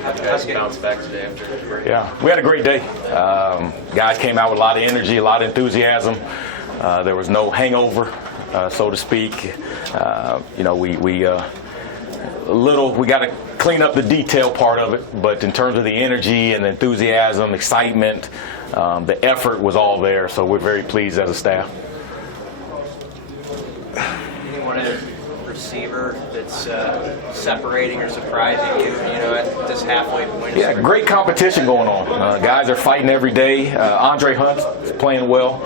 How'd you guys bounce back today after the break? Yeah, we had a great day. Guys came out with a lot of energy, a lot of enthusiasm. There was no hangover, so to speak. We got to clean up the detail part of it, but in terms of the energy and enthusiasm, excitement, the effort was all there. So we're very pleased as a staff. Anyone at receiver that's separating or surprising you, at this halfway point? Yeah, great competition going on. Guys are fighting every day. Andre Hunt's playing well.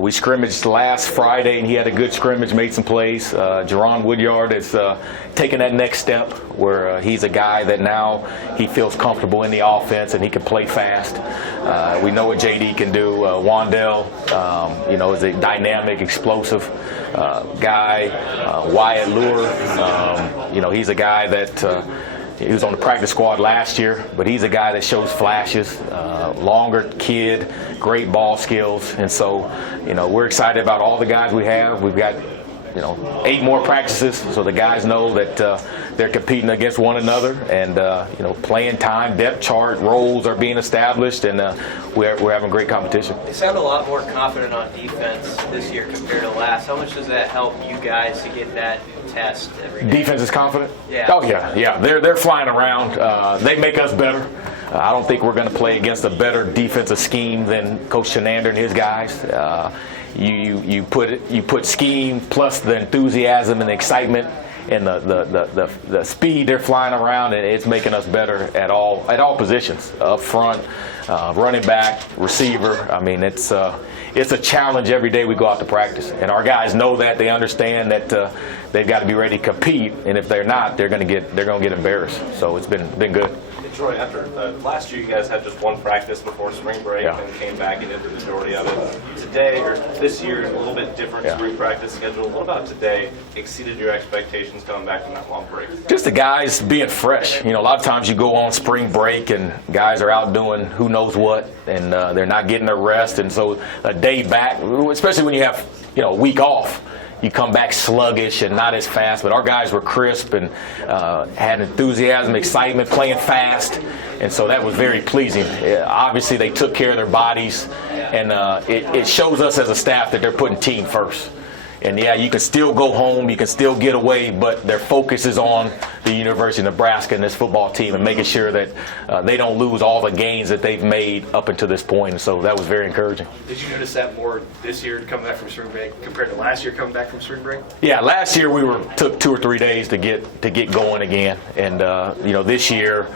We scrimmaged last Friday, and he had a good scrimmage, made some plays. Jerron Woodyard is taking that next step where he's a guy that now he feels comfortable in the offense and he can play fast. We know what JD can do. Wandell, is a dynamic, explosive guy. Wyatt Lure, he's a guy that he was on the practice squad last year, but he's a guy that shows flashes. Longer kid, great ball skills, and so we're excited about all the guys we have. We've got 8 more practices, so the guys know that they're competing against one another, and playing time, depth chart, roles are being established, and we're having great competition. They sound a lot more confident on defense this year compared to last. How much does that help you guys to get that test every day? Defense is confident? Yeah. Oh yeah. They're flying around. They make us better. I don't think we're going to play against a better defensive scheme than Coach Chenander and his guys. You put scheme plus the enthusiasm and the excitement and the speed they're flying around, and it's making us better at all positions, up front, running back, receiver. I mean, it's a challenge every day we go out to practice, and our guys know that. They understand that they've got to be ready to compete, and if they're not, they're going to get embarrassed. So it's been good. Troy, after last year, you guys had just one practice before spring break and came back and did the majority of it. Today, or this year, is a little bit different spring practice schedule. What about today exceeded your expectations coming back from that long break? Just the guys being fresh. A lot of times you go on spring break and guys are out doing who knows what, and they're not getting their rest. And so a day back, especially when you have a week off, you come back sluggish and not as fast, but our guys were crisp and had enthusiasm, excitement, playing fast, and so that was very pleasing. Obviously, they took care of their bodies, and it shows us as a staff that they're putting team first. And you can still go home, you can still get away, but their focus is on the University of Nebraska and this football team and making sure that they don't lose all the gains that they've made up until this point. And so that was very encouraging. Did you notice that more this year coming back from spring break compared to last year coming back from spring break? Yeah, last year we took 2 or 3 days to get going again, and this year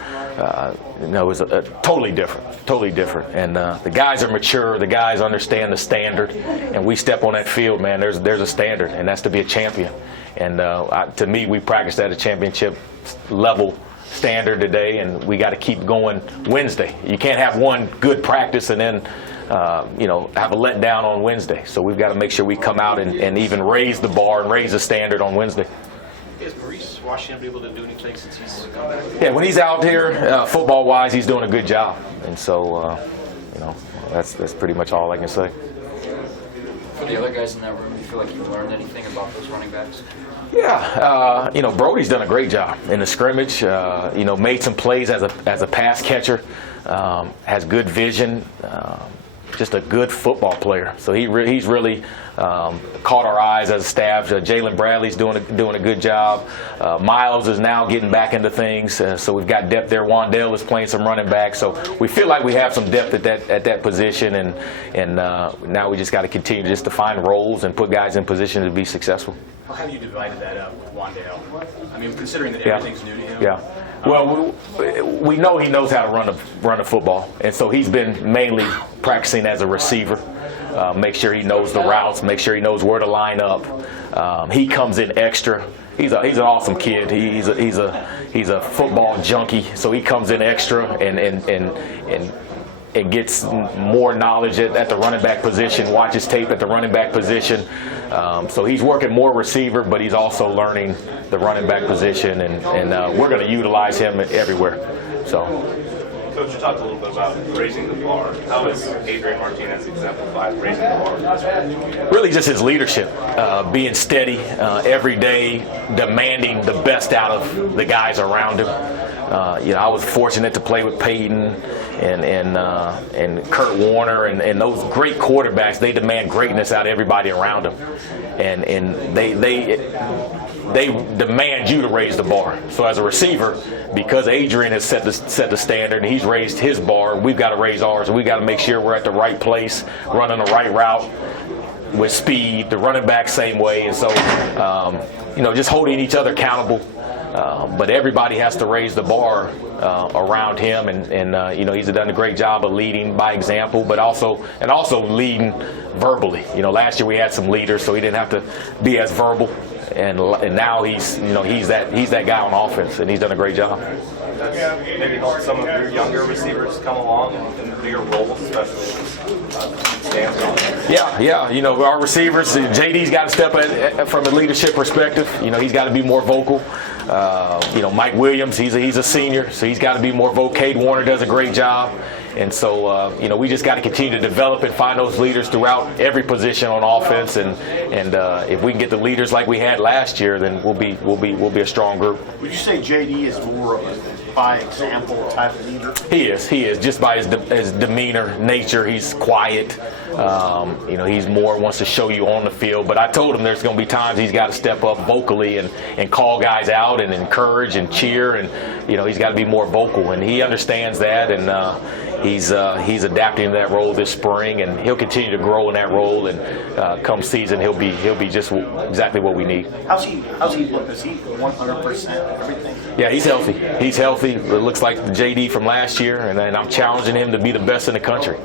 it was totally different. And the guys are mature, the guys understand the standard, and we step on that field, man. There's a standard, and that's to be a champion. And to me, we practiced at a championship level standard today, and we got to keep going Wednesday. You can't have one good practice and then have a letdown on Wednesday. So we've got to make sure we come out and even raise the bar and raise the standard on Wednesday. Is Maurice Washington able to do anything since he's come back? Yeah, when he's out here, football-wise, he's doing a good job. And so, that's pretty much all I can say. For the other guys in that room, do you feel like you've learned anything about those running backs? Yeah, Brody's done a great job in the scrimmage. Made some plays as a pass catcher. Has good vision. Just a good football player. So he's really caught our eyes as a staff. Jalen Bradley's doing a good job. Miles is now getting back into things. So we've got depth there. Wandell is playing some running back. So we feel like we have some depth at that position, and now we just got to continue just to find roles and put guys in position to be successful. How have you divided that up with Wandell? I mean, considering that everything's new to him. Yeah. Well, we know he knows how to run a football, and so he's been mainly practicing as a receiver. Make sure he knows the routes, make sure he knows where to line up. He comes in extra. He's an awesome kid. He's a football junkie, so he comes in extra and gets more knowledge at the running back position, watches tape at the running back position. So he's working more receiver, but he's also learning the running back position, and we're going to utilize him everywhere. So. Coach, you talked a little bit about raising the bar. How has Adrian Martinez exemplified raising the bar? Really just his leadership, being steady every day, demanding the best out of the guys around him. I was fortunate to play with Peyton and Kurt Warner and those great quarterbacks. They demand greatness out of everybody around them, and they demand you to raise the bar. So as a receiver, because Adrian has set the standard and he's raised his bar, we've got to raise ours. We've got to make sure we're at the right place, running the right route with speed. The running back same way, and so just holding each other accountable. But everybody has to raise the bar around him, and he's done a great job of leading by example, but also leading verbally. Last year we had some leaders, so he didn't have to be as verbal, and now he's that guy on offense, and he's done a great job. That's maybe helped some of your younger receivers come along in bigger roles, especially stands on. Yeah. Our receivers, JD's got to step in from a leadership perspective. He's got to be more vocal. Mike Williams, he's a senior, so he's got to be more vocal. Cade Warner does a great job. And so, we just got to continue to develop and find those leaders throughout every position on offense. And if we can get the leaders like we had last year, then we'll be a strong group. Would you say JD is more of a by example type of leader? He is just by his demeanor, nature. He's quiet. He's more wants to show you on the field. But I told him there's going to be times he's got to step up vocally and call guys out and encourage and cheer. And he's got to be more vocal, and he understands that. And he's adapting to that role this spring, and he'll continue to grow in that role. And come season, he'll be just exactly what we need. How's he look? Is he 100% everything? Yeah, he's healthy. He's healthy. It looks like the JD from last year, and I'm challenging him to be the best in the country.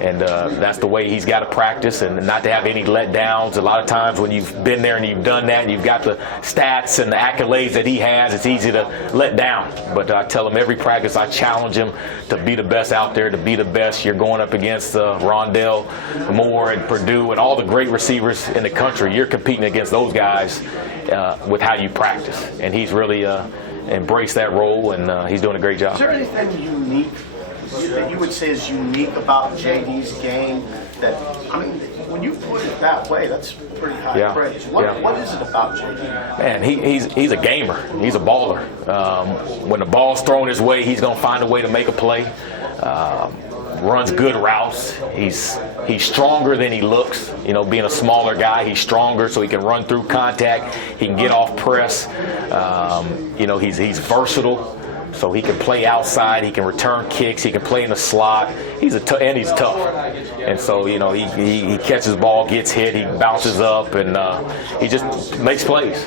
And that's the way he's got to practice, and not to have any letdowns. A lot of times when you've been there and you've done that and you've got the stats and the accolades that he has, it's easy to let down. But I tell him every practice, I challenge him to be the best out there, to be the best. You're going up against Rondell Moore and Purdue and all the great receivers in the country. You're competing against those guys with how you practice. And he's really embraced that role, and he's doing a great job. Is there anything unique that you would say is unique about JD's game? That, when you put it that way, that's pretty high praise. What is it about JD? Man, he's a gamer. He's a baller. When the ball's thrown his way, he's going to find a way to make a play. Runs good routes. He's stronger than he looks. Being a smaller guy, he's stronger, so he can run through contact. He can get off press. He's versatile. So he can play outside, he can return kicks, he can play in the slot. He's tough. And so, he catches the ball, gets hit, he bounces up, and he just makes plays.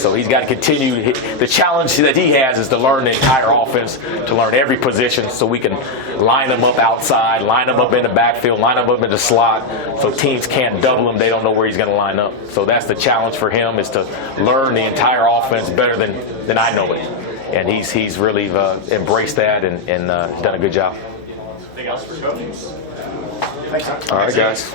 So he's got to continue. The challenge that he has is to learn the entire offense, to learn every position, so we can line him up outside, line him up in the backfield, line him up in the slot, so teams can't double him. They don't know where he's going to line up. So that's the challenge for him, is to learn the entire offense better than I know it. And he's really embraced that and done a good job. Anything else for Coach? Thanks. All right, guys.